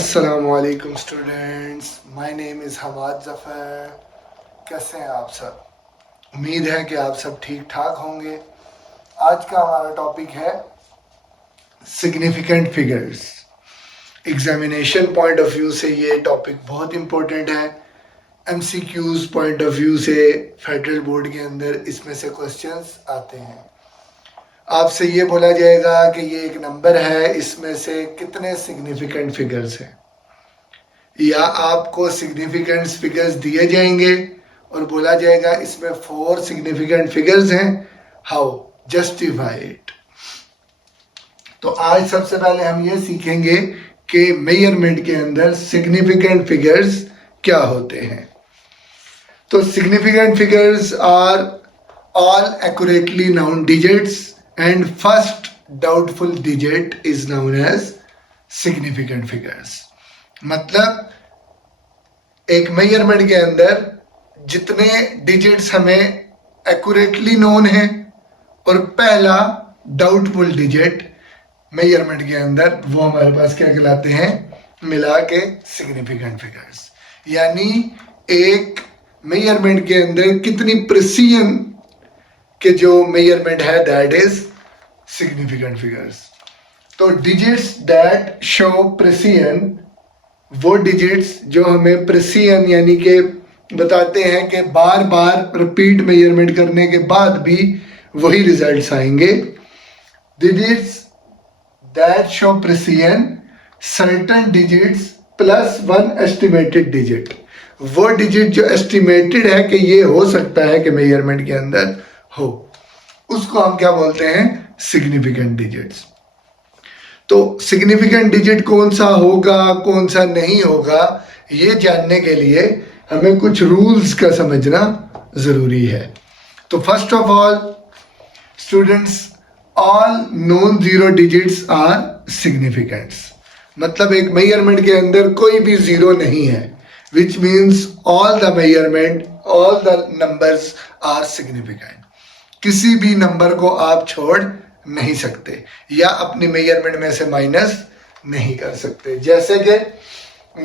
अस्सलामुअलैकुम students, my name is Hamad Zafar. कैसे हैं आप सब? उम्मीद है कि आप सब ठीक ठाक होंगे। आज का हमारा टॉपिक है significant figures. Examination point of view से ये टॉपिक बहुत इम्पोर्टेंट है। एमसीक्यूज़ पॉइंट ऑफ व्यू से फेडरल बोर्ड के अंदर इसमें से क्वेश्चंस आते हैं। आपसे ये बोला जाएगा कि ये एक नंबर है, इसमें से कितने सिग्निफिकेंट फिगर्स हैं, या आपको सिग्निफिकेंट फिगर्स दिए जाएंगे और बोला जाएगा इसमें 4 सिग्निफिकेंट फिगर्स हैं, हाउ जस्टिफाई इट। तो आज सबसे पहले हम ये सीखेंगे कि मेजरमेंट के अंदर सिग्निफिकेंट फिगर्स क्या होते हैं। तो significant figures are all accurately known digits and first doubtful digit is known as significant figures। मतलब एक मेजरमेंट के अंदर जितने डिजिट्स हमें एक्यूरेटली नोन है और पहला डाउटफुल डिजिट मेजरमेंट के अंदर, वो हमारे पास क्या कहलाते हैं, मिला के सिग्निफिकेंट फिगर्स। यानी एक मेजरमेंट के अंदर कितनी प्रिसीजन के जो मेजरमेंट है, दैट इज सिग्निफिकेंट फिगर्स। तो डिजिट्स दैट शो प्रिसीजन, वो डिजिट्स जो हमें प्रिसीजन यानी कि बताते हैं कि बार बार रिपीट मेजरमेंट करने के बाद भी वही रिजल्ट्स आएंगे। Digits that show precision certain digits plus 1 estimated digit, वो डिजिट जो एस्टिमेटेड है कि ये हो सकता है कि मेजरमेंट के अंदर हो, उसको हम क्या बोलते हैं, सिग्निफिकेंट डिजिट्स। तो सिग्निफिकेंट डिजिट कौन सा होगा कौन सा नहीं होगा, ये जानने के लिए हमें कुछ रूल्स का समझना जरूरी है। तो first of all students, all non zero digits are significants. मतलब एक मेजरमेंट के अंदर कोई भी जीरो नहीं है, which means all the measurement, all the numbers are significant. किसी भी नंबर को आप छोड़ नहीं सकते या अपनी मेजरमेंट में से माइनस नहीं कर सकते। जैसे कि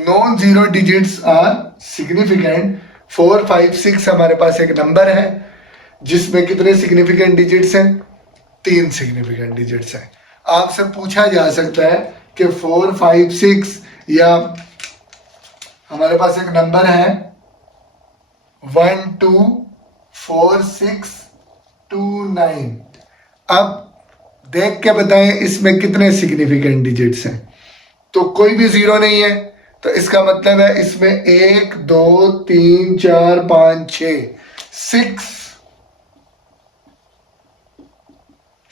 non zero digits are significant. 4, 5, 6 हमारे पास एक नंबर है जिसमें कितने सिग्निफिकेंट डिजिट्स हैं, 3 सिग्निफिकेंट डिजिट्स हैं। आपसे पूछा जा सकता है कि 4, 5, 6, या हमारे पास एक नंबर है 1, 2, 4, 6, 2, 9। अब देख के बताएं इसमें कितने सिग्निफिकेंट डिजिट्स हैं। तो कोई भी जीरो नहीं है, तो इसका मतलब है इसमें 1, 2, 3, 4, 5, 6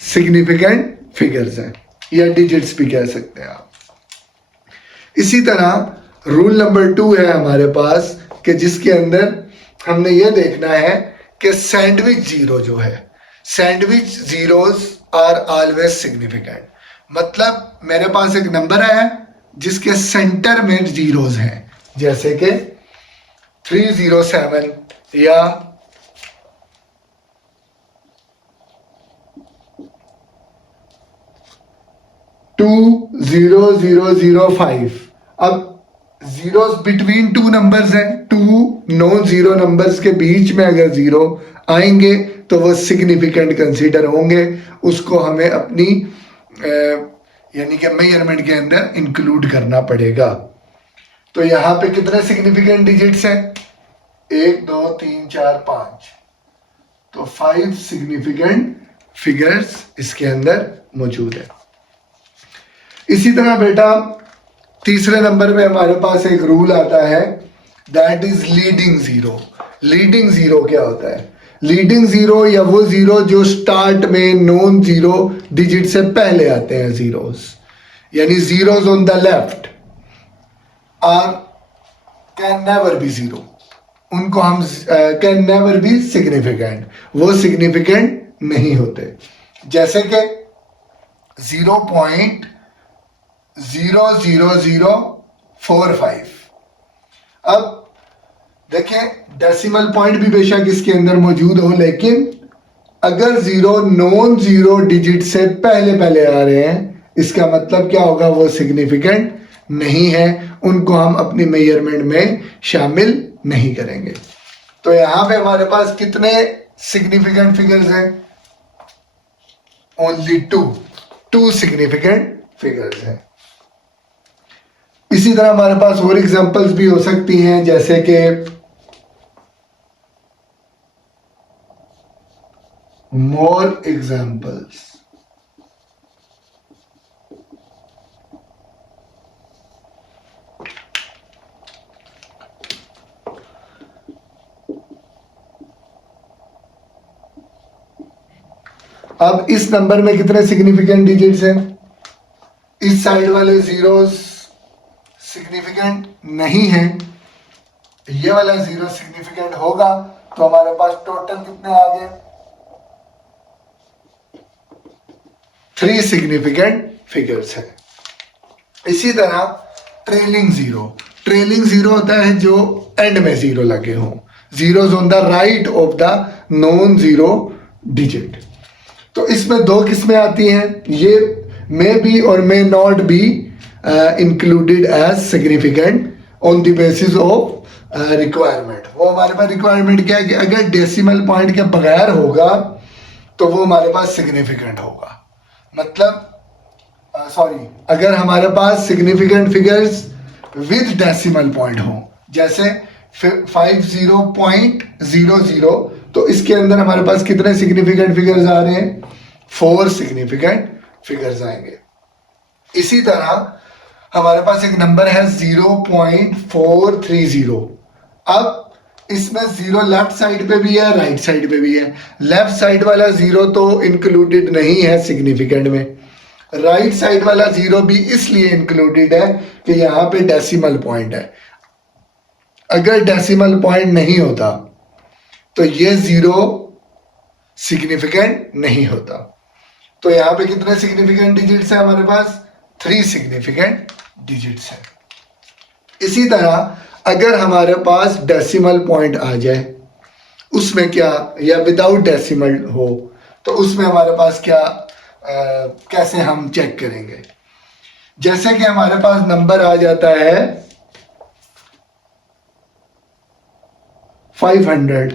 सिग्निफिकेंट फिगर्स हैं, या डिजिट्स भी कह सकते हैं आप। इसी तरह रूल नंबर 2 है हमारे पास कि जिसके अंदर हमने ये देखना है कि सैंडविच जीरो जो है, sandwich zeros are always significant. मतलब मेरे पास एक नंबर है जिसके सेंटर में जीरोस हैं, जैसे कि 307 या 20005। अब जीरोस बिटवीन 2 नंबर्स हैं, 2 नॉन जीरो नंबर्स के बीच में अगर जीरो आएंगे तो वो सिग्निफिकेंट कंसीडर होंगे, उसको हमें अपनी यानी कि मेजरमेंट के अंदर इंक्लूड करना पड़ेगा। तो यहाँ पे कितने सिग्निफिकेंट डिजिट्स हैं, 1, 2, 3, 4, 5। तो 5 सिग्निफिकेंट फिगर्स इसके अंदर मौजूद है। इसी तरह बेटा तीसरे नंबर पे हमारे पास एक रूल आता है, that is leading zero. Leading zero क्या होता है? लीडिंग जीरो या वो जीरो जो स्टार्ट में नॉन जीरो डिजिट से पहले आते हैं, जीरोस, यानी zeros on the left are can never be zero, उनको हम कैन नेवर बी सिग्निफिकेंट, वो सिग्निफिकेंट नहीं होते। जैसे कि 0.00045। अब देखें डेसिमल पॉइंट भी बेशक इसके अंदर मौजूद हो, लेकिन अगर जीरो नॉन जीरो डिजिट से पहले पहले आ रहे हैं, इसका मतलब क्या होगा, वो सिग्निफिकेंट नहीं है उनको हम अपनी मेजरमेंट में शामिल नहीं करेंगे। तो यहाँ पे हमारे पास कितने सिग्निफिकेंट फिगर्स हैं? ओनली टू सिग्निफिकेंट फिगर्स हैं। इसी तरह हमारे पास और एग्जांपल्स भी हो सकती हैं, जैसे कि मोर एग्जांपल्स। अब इस नंबर में कितने सिग्निफिकेंट डिजिट्स हैं? इस साइड वाले जीरोस सिग्निफिकेंट नहीं है, ये वाला जीरो सिग्निफिकेंट होगा, तो हमारे पास टोटल कितने आ गए? 3 सिग्निफिकेंट फिगर्स है। इसी तरह ट्रेलिंग जीरो होता है जो एंड में जीरो लगे हों, zeros on the right of the non zero digit. तो इसमें 2 किस्में आती हैं, ये मे बी और may not be included as significant on the basis of requirement. वो हमारे पास रिक्वायरमेंट क्या है कि अगर डेसिमल पॉइंट के बगैर होगा तो वो हमारे पास सिग्निफिकेंट होगा। मतलब अगर हमारे पास significant figures with decimal point हो, जैसे 50.00, तो इसके अंदर हमारे पास कितने सिग्निफिकेंट फिगर्स आ रहे हैं? 4 सिग्निफिकेंट फिगर्स आएंगे। इसी तरह हमारे पास एक नंबर है 0.430। अब इसमें जीरो लेफ्ट साइड पे भी है, राइट साइड पे भी है। लेफ्ट साइड वाला जीरो तो इंक्लूडेड नहीं है सिग्निफिकेंट में, राइट साइड वाला जीरो भी इसलिए इंक्लूडेड है कि यहां पे डेसिमल पॉइंट है। अगर डेसिमल पॉइंट नहीं होता तो ये जीरो सिग्निफिकेंट नहीं होता। तो यहां पे कितने सिग्निफिकेंट डिजिट्स है हमारे पास? 3 सिग्निफिकेंट डिजिट्स है। इसी तरह अगर हमारे पास डेसिमल पॉइंट आ जाए, उसमें क्या, या विदाउट डेसिमल हो, तो उसमें हमारे पास क्या, कैसे हम चेक करेंगे? जैसे कि हमारे पास नंबर आ जाता है 500।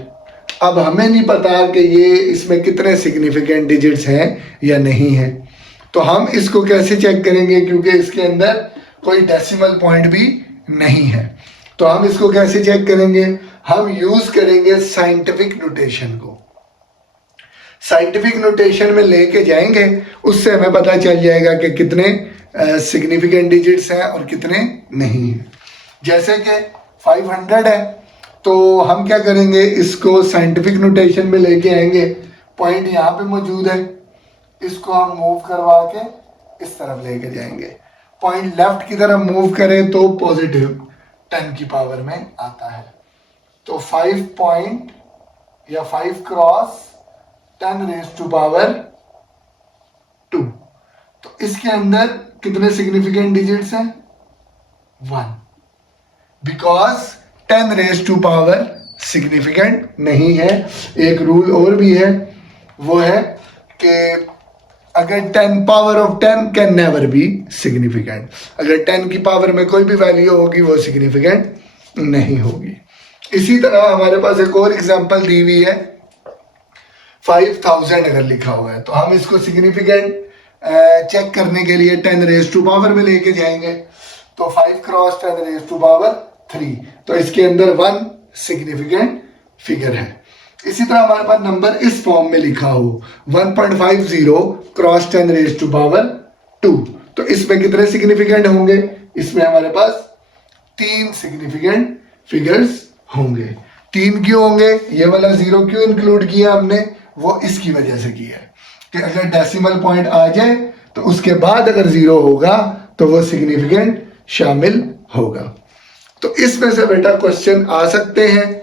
अब हमें नहीं पता कि ये इसमें कितने सिग्निफिकेंट डिजिट्स हैं या नहीं है, तो हम इसको कैसे चेक करेंगे? क्योंकि इसके अंदर कोई डेसिमल पॉइंट भी नहीं है, तो हम इसको कैसे चेक करेंगे? हम यूज करेंगे साइंटिफिक नोटेशन को। साइंटिफिक नोटेशन में लेके जाएंगे, उससे हमें पता चल जाएगा कि कितने सिग्निफिकेंट डिजिट्स हैं और कितने नहीं हैं। जैसे कि 500 है, तो हम क्या करेंगे? इसको साइंटिफिक नोटेशन में लेके आएंगे। पॉइंट यहाँ पे मौजूद है, इसको हम मूव करवा के इस तरफ लेके जाएंगे। पॉइंट लेफ्ट की तरफ मूव करें तो पॉजिटिव 10 की पावर में आता है। तो 5 पॉइंट या 5 क्रॉस 10 रेज़ टू पावर 2। तो इसके अंदर कितने सिग्निफिकेंट डिजिट्स हैं? 1, because 10 raise to power significant नहीं है। एक रूल और भी है, वो है कि अगर 10 power of 10 can never be significant. अगर 10 की पावर में कोई भी वैल्यू होगी वो सिग्निफिकेंट नहीं होगी। इसी तरह हमारे पास एक और एग्जांपल दी हुई है, 5000 अगर लिखा हुआ है, तो हम इसको सिग्निफिकेंट चेक करने के लिए 10 रेज़ टू पावर में लेके जाएंगे। तो 5 क्रॉस 10 रेज़ टू पावर 3, तो इसके अंदर 1 सिग्निफिकेंट फिगर है। इसी तरह हमारे पास नंबर इस फॉर्म में लिखा हो 1.50 क्रॉस 10 रेज़ टू पावर 2, तो इसमें कितने सिग्निफिकेंट होंगे? इसमें हमारे पास 3 सिग्निफिकेंट फिगर्स होंगे। 3 क्यों होंगे? ये वाला जीरो क्यों इंक्लूड किया हमने? वो इसकी वजह से किया है कि अगर डेसिमल पॉइंट आ जाए तो उसके बाद अगर जीरो होगा तो वो सिग्निफिकेंट शामिल होगा। तो इसमें से बेटा क्वेश्चन आ सकते हैं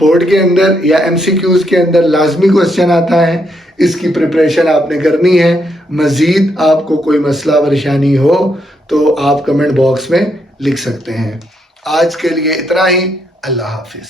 बोर्ड के अंदर या एमसीक्यूज के अंदर लाजमी क्वेश्चन आता है। इसकी प्रिपरेशन आपने करनी है। मजीद आपको कोई मसला परेशानी हो तो आप कमेंट बॉक्स में लिख सकते हैं। आज के लिए इतना ही। अल्लाह हाफिज।